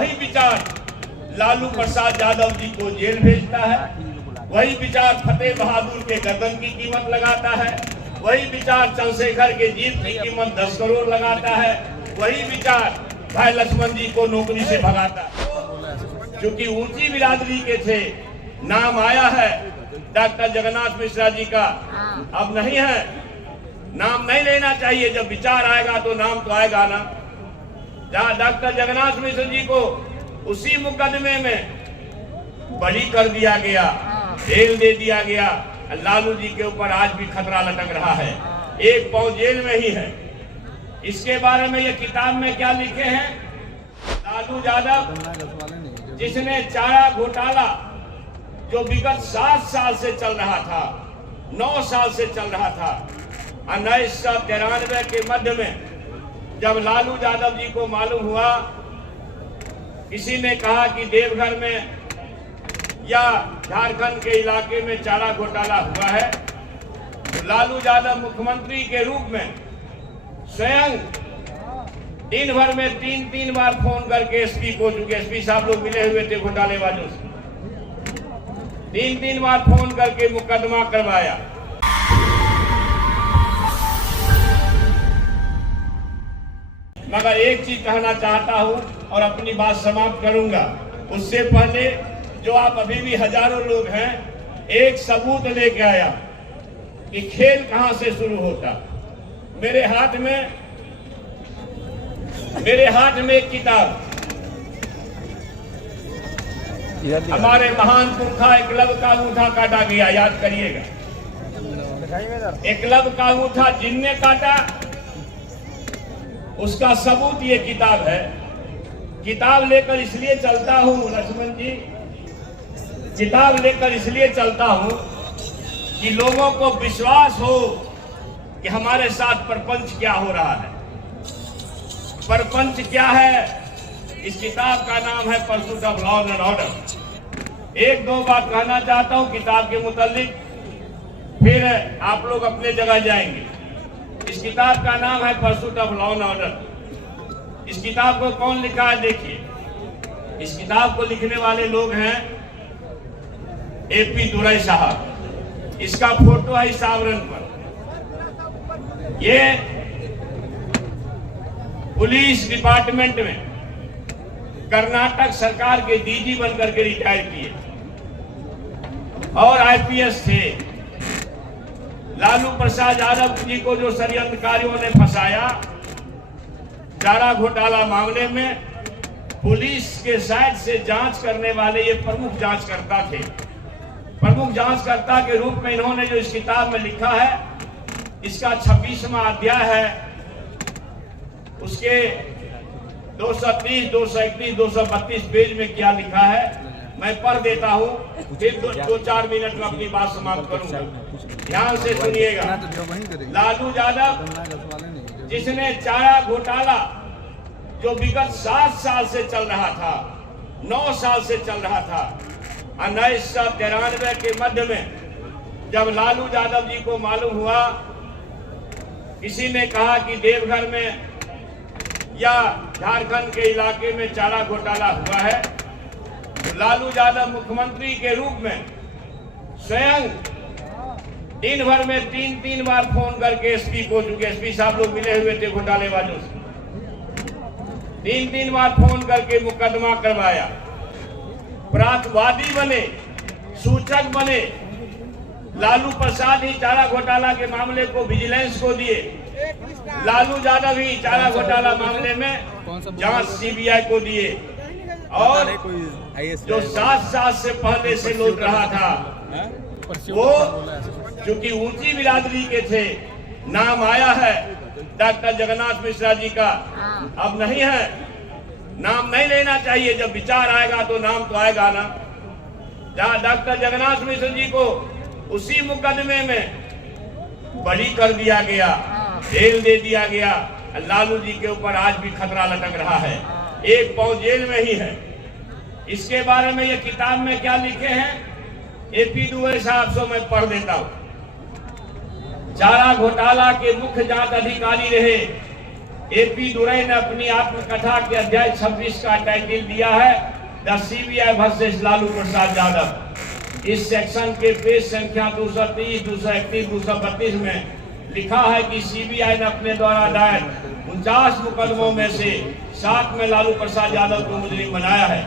वही विचार लालू प्रसाद यादव जी को जेल भेजता है, वही विचार फतेह बहादुर के गर्दन की कीमत लगाता है, वही विचार चंद्रशेखर के जीत की कीमत 10 करोड़ लगाता है, वही विचार भाई लक्ष्मण जी को नौकरी से भगाता है। क्योंकि ऊंची बिरादरी के थे, नाम आया है डॉक्टर जगन्नाथ मिश्रा जी का, अब नहीं है, नाम नहीं लेना चाहिए। जब विचार आएगा तो नाम तो आएगा ना। जहाँ डॉक्टर जगन्नाथ मिश्रा जी को उसी मुकदमे में बरी कर दिया गया, जेल दे दिया गया, लालू जी के ऊपर आज भी खतरा लटक रहा है, एक पांव जेल में ही है। इसके बारे में ये किताब में क्या लिखे हैं? लालू यादव जिसने चारा घोटाला जो विगत 7 साल से चल रहा था, 9 साल से चल रहा था, 1993 के मध्य में जब लालू यादव जी को मालूम हुआ, किसी ने कहा कि देवघर में या झारखंड के इलाके में चारा घोटाला हुआ है, तो लालू यादव मुख्यमंत्री के रूप में स्वयं दिन भर में 3 बार फोन करके एसपी को, चूंकि एसपी साहब लोग मिले हुए थे घोटालेबाजों से, 3 बार फोन करके मुकदमा करवाया। मगर एक चीज कहना चाहता हूं और अपनी बात समाप्त करूंगा, उससे पहले जो आप अभी भी हजारों लोग हैं, एक सबूत लेके आया कि खेल कहां से शुरू होता। मेरे हाथ में एक किताब, हमारे महान पुरखा एकलव्य का अंगूठा काटा गया, याद करिएगा, एकलव्य का अंगूठा जिनने काटा उसका सबूत ये किताब है। किताब लेकर इसलिए चलता हूं लक्ष्मण जी, किताब लेकर इसलिए चलता हूं कि लोगों को विश्वास हो कि हमारे साथ प्रपंच क्या हो रहा है। प्रपंच क्या है? इस किताब का नाम है pursuit of law and order. 1-2 बात कहना चाहता हूं किताब के मुतालिक, फिर आप लोग अपने जगह जाएंगे। इस किताब का नाम है pursuit of law and order. इस किताब को कौन लिखा है? देखिए, इस किताब को लिखने वाले लोग हैं AP दुरई साहब। इसका फोटो है इस आवरण पर। ये पुलिस डिपार्टमेंट में कर्नाटक सरकार के DG बनकर के रिटायर किए और IPS थे। लालू प्रसाद यादव जी को जो षड्यंत्रकारियों ने फंसाया चारा घोटाला मामले में, पुलिस के साइड से जांच करने वाले ये प्रमुख जांचकर्ता थे। प्रमुख जांचकर्ता के रूप में इन्होंने जो इस किताब में लिखा है, इसका 26वां अध्याय है, उसके 230, 231, 232 पेज में क्या लिखा है मैं पढ़ देता हूं, फिर 2-4 मिनट में अपनी बात समाप्त करूंगा। ध्यान से सुनिएगा। लालू यादव जिसने चारा घोटाला जो विगत 7 साल से चल रहा था, 9 साल से चल रहा था, 1993 के मध्य में जब लालू यादव जी को मालूम हुआ, किसी ने कहा कि देवघर में या झारखंड के इलाके में चारा घोटाला हुआ है, तो लालू यादव मुख्यमंत्री के रूप में स्वयं दिन भर में 3 बार फोन करके एसपी को, चूंकि एसपी साहब लोग मिले हुए थे घोटालेबाजों से, 3 बार फोन करके मुकदमा करवाया। प्रातवादी बने, सूचक बने। लालू प्रसाद ही चारा घोटाला के मामले को विजिलेंस को दिए, लालू यादव ही चारा घोटाला मामले में जांच CBI को दिए, और जो 7 साल से पहले से लौट रहा था वो चूंकि ऊंची बिरादरी के थे, नाम आया है डॉक्टर जगन्नाथ मिश्रा जी का, अब नहीं है, नाम नहीं लेना चाहिए। जब विचार आएगा तो नाम तो आएगा ना। जहाँ डॉक्टर जगन्नाथ मिश्रा जी को उसी मुकदमे में बरी कर दिया गया, जेल दे दिया गया, लालू जी के ऊपर आज भी खतरा लटक रहा है, एक पांव जेल में ही है। इसके बारे में ये किताब में क्या लिखे हैं AP दुबे साहब से मैं पढ़ देता हूं। चारा घोटाला के मुख्य जांच अधिकारी रहे एपी दुरई ने अपनी आत्मकथा के अध्याय 26 का टाइटल दिया है the CBI versus Lalu Prasad Yadav. इस सेक्शन के पेज संख्या 230, 231, 232 में लिखा है कि सीबीआई ने अपने द्वारा दायर 49 मुकदमों में से 7 में लालू प्रसाद यादव को मुजरिम बनाया है।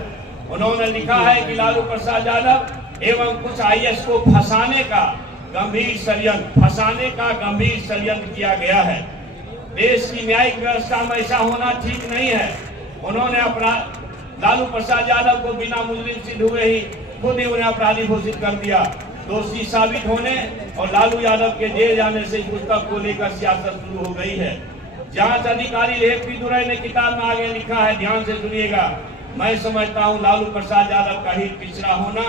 उन्होंने लिखा है कि लालू प्रसाद यादव एवं कुछ आईएएस को फंसाने का गंभीर षड्यंत्र किया गया है। देश की न्यायिक व्यवस्था में ऐसा होना ठीक नहीं है। उन्होंने लालू प्रसाद यादव को बिना मुजरिम सिद्ध हुए ही खुद ही उन्हें अपराधी घोषित कर दिया। दोषी साबित होने और लालू यादव के जेल जाने से इस पुस्तक को लेकर सियासत शुरू हो गई है। जांच अधिकारी एपी दुरई ने किताब में आगे लिखा है, ध्यान से सुनिएगा। मैं समझता हूं लालू प्रसाद यादव का ही पिछड़ा होना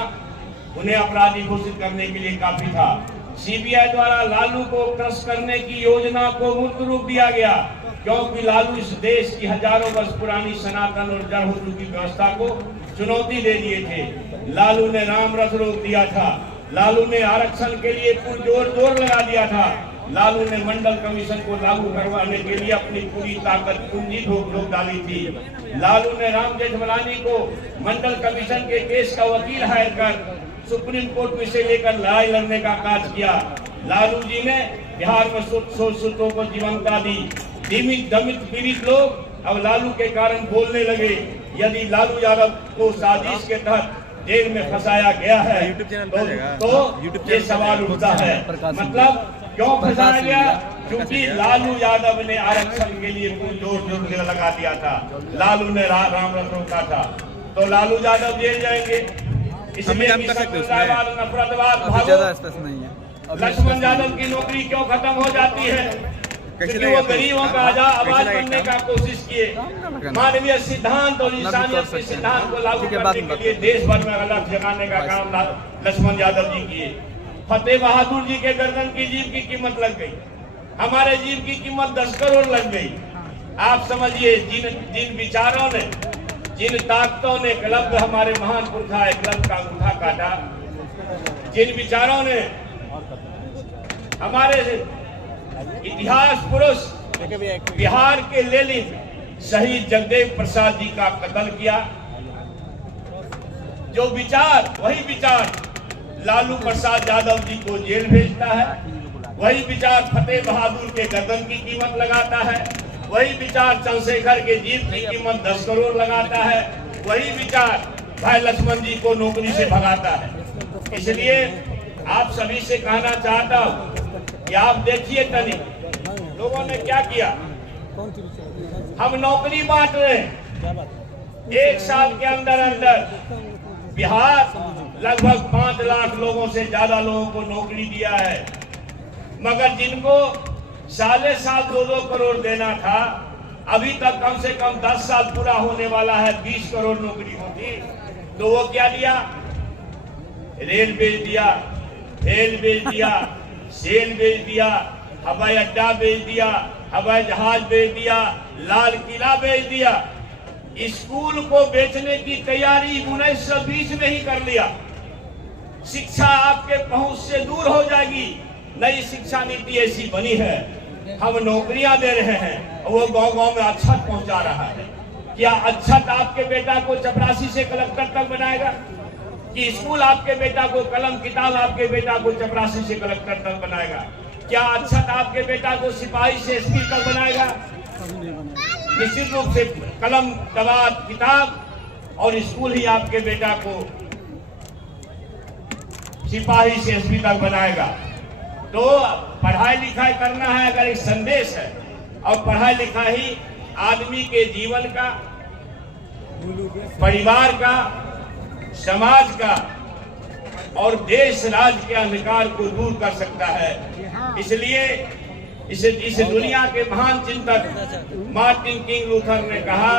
उन्हें अपराधी घोषित करने के लिए काफी था। सीबीआई द्वारा लालू को क्रश करने की योजना को मूर्त रूप दिया गया, क्योंकि लालू इस देश की हजारों वर्ष पुरानी सनातन और जड़ हो चुकी व्यवस्था को चुनौती दे दिए थे। लालू ने राम रथ रोक दिया था। लालू ने आरक्षण के लिए जोर लगा दिया था। लालू ने मंडल कमीशन को लागू करवाने के लिए अपनी पूरी ताकत पूंजी झोंक डाली थी। लालू ने राम जेठमलानी को मंडल कमीशन के केस का वकील हायर कर सुप्रीम कोर्ट में से लेकर लड़ाई लड़ने का काज किया। लालू जी ने बिहार में सूत्रों को जीवंता दी। दमित पीड़ित लोग अब लालू के कारण बोलने लगे। यदि लालू यादव को साजिश के तहत जेल में फंसाया गया है तो ये सवाल उठता है, मतलब क्यों फंसाया गया? क्योंकि लालू यादव ने आरक्षण के लिए जोर लगा दिया था। लालू ने राम रथ रोका था, तो लालू यादव जेल जाएंगे। इसलिए नफरतवाद लक्ष्मण यादव की नौकरी क्यों खत्म हो जाती है? क्योंकि वो गरीबों का आवाज बनने का कोशिश किए। मानवीय सिद्धांत और इंसानियत के सिद्धांत को लागू करने के लिए देश भर में अलग जगाने का काम लक्ष्मण यादव जी किए। फतेह बहादुर जी के गर्दन की जीभ की कीमत लग गई, हमारे जीव की कीमत 10 करोड़ लग गई। आप समझिए, जिन विचारों ने, जिन ताकतों ने क्लब हमारे महान पुरखा क्लब का अंगूठा काटा, जिन विचारों ने हमारे इतिहास पुरुष बिहार के लेलिन शहीद जगदेव प्रसाद जी का कत्ल किया, जो विचार, वही विचार लालू प्रसाद यादव जी को जेल भेजता है, वही विचार फतेह बहादुर के गर्दन की कीमत लगाता है, वही विचार चंद्रशेखर के जीव की कीमत 10 करोड़ लगाता है, वही विचार भाई लक्ष्मण जी को नौकरी से भगाता है। इसलिए आप सभी से कहना चाहता हूं कि आप देखिए तनी लोगों ने क्या किया। हम नौकरी बांट रहे हैं। 1 साल के अंदर बिहार लगभग 5 लाख लोगों से ज्यादा लोगों को नौकरी दिया है, मगर जिनको साले साल 2-2 करोड़ देना था, अभी तक कम से कम 10 साल पूरा होने वाला है, 20 करोड़ नौकरी होती, तो वो क्या दिया? रेल बेच दिया, रेल बेच दिया, सेल बेच दिया, हवाई अड्डा बेच दिया, हवाई जहाज बेच दिया, लाल किला बेच दिया। स्कूल को बेचने की तैयारी 1920 में ही कर लिया। शिक्षा आपके पहुंच से दूर हो जाएगी। नई शिक्षा नीति ऐसी बनी है, हम नौकरियां दे रहे हैं, वो गांव-गांव में अक्षत पहुंचा रहा है। क्या अक्षत आपके बेटा को चपरासी से कलेक्टर तक बनाएगा? कि स्कूल आपके बेटा को, कलम किताब आपके बेटा को चपरासी से कलेक्टर तक बनाएगा? क्या अक्षत आपके बेटा को सिपाही से एसपी तक बनाएगा? निश्चित रूप से कलम, कबात, किताब और स्कूल ही आपके बेटा को सिपाही से एसपी तक बनाएगा। तो पढ़ाई लिखाई करना है अगर एक संदेश है, और पढ़ाई लिखाई आदमी के जीवन का, परिवार का, समाज का और देश राज्य के अंधकार को दूर कर सकता है। इसलिए इस दुनिया के महान चिंतक मार्टिन किंग लूथर ने कहा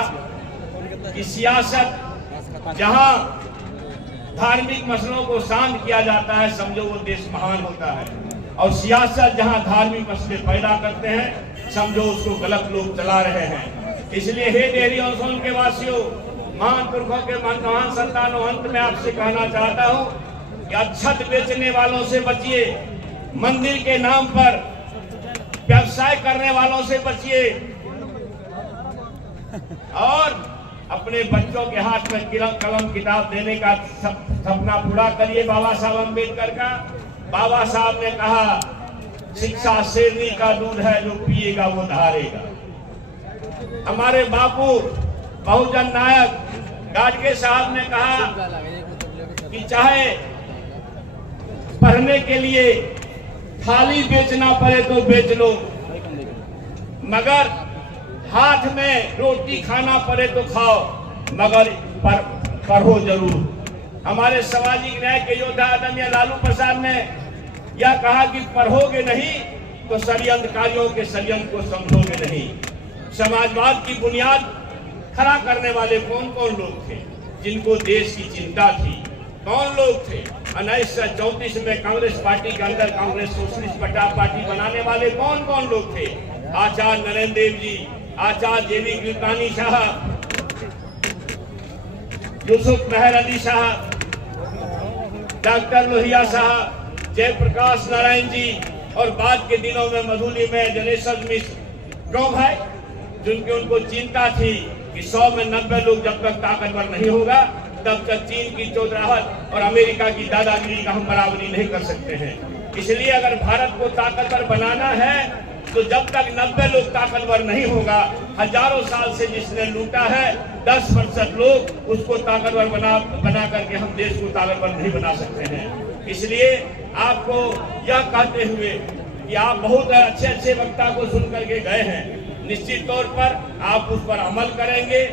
कि सियासत जहां धार्मिक मसलों को शांत किया जाता है, समझो वो देश महान होता है, और सियासत जहां धार्मिक मसले पैदा करते हैं, समझो उसको गलत लोग चला रहे हैं। इसलिए हे डेहरी और सोन के वासियों, महान पुरखों के महान संतानों, अंत में आपसे कहना चाहता हूं कि अक्षत बेचने वालों से बचिए, मंदिर के नाम पर व्यवसाय करने वालों से बचिए, और अपने बच्चों के हाथ में कलम किताब देने का सपना पूरा करिए बाबा साहब अम्बेडकर का। बाबा साहब ने कहा शिक्षा शेरनी का दूध है, जो पिएगा वो धारेगा। हमारे बापू बहुजन नायक गाडगे साहब ने कहा कि चाहे पढ़ने के लिए थाली बेचना पड़े तो बेच लो, मगर हाथ में रोटी खाना पड़े तो खाओ, मगर पढ़ो जरूर। हमारे सामाजिक न्याय के योद्धा आदरणीय लालू प्रसाद ने यह कहा कि पढ़ोगे नहीं तो षड्यंत्रकारियों के षड्यंत्र को समझोगे नहीं। समाजवाद की बुनियाद खड़ा करने वाले कौन कौन लोग थे जिनको देश की चिंता थी? कौन लोग थे? 1934 में कांग्रेस पार्टी के अंदर कांग्रेस सोशलिस्ट पार्टी बनाने वाले कौन कौन लोग थे? आचार्य नरेंद्र देव जी, आचार्य जेबी कृपलानी साहब, यूसुफ मेहर अली साहब, डॉक्टर लोहिया साहब, जयप्रकाश नारायण जी, और बाद के दिनों में मधुली में जनेश्वर मिश्र। क्यों भाई? जिनकी उनको चिंता थी कि 100 में 90 लोग जब तक ताकतवर नहीं होगा तब तक चीन की चौधराहट और अमेरिका की दादागिरी का हम बराबरी नहीं कर सकते हैं। इसलिए अगर भारत को ताकतवर बनाना है तो जब तक 90 लोग ताकतवर नहीं होगा, हजारों साल से जिसने लूटा है 10% लोग उसको ताकतवर बना करके हम देश को ताकतवर नहीं बना सकते हैं। इसलिए आपको यह कहते हुए कि आप बहुत अच्छे वक्ता को सुन करके गए हैं, निश्चित तौर पर आप उस पर अमल करेंगे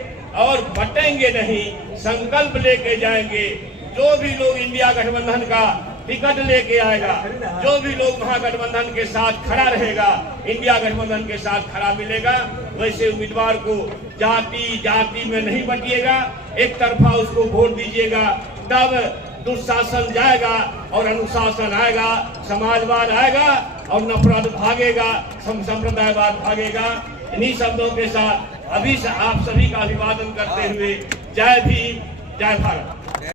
और बटेंगे नहीं, संकल्प लेके जाएंगे। जो भी लोग इंडिया गठबंधन का टिकट लेके आएगा, जो भी लोग महागठबंधन के साथ खड़ा रहेगा, इंडिया गठबंधन के साथ खड़ा मिलेगा। वैसे उम्मीदवार को जाति जाति में नहीं बटिएगा, एक तरफा उसको वोट दीजिएगा, तब दुशासन जाएगा और अनुशासन आएगा, समाजवाद आएगा और नफरत भागेगा, संप्रदायवाद भागेगा। इन्हीं शब्दों के साथ अभी से आप सभी का अभिवादन करते हुए जय भीम, जय भारत।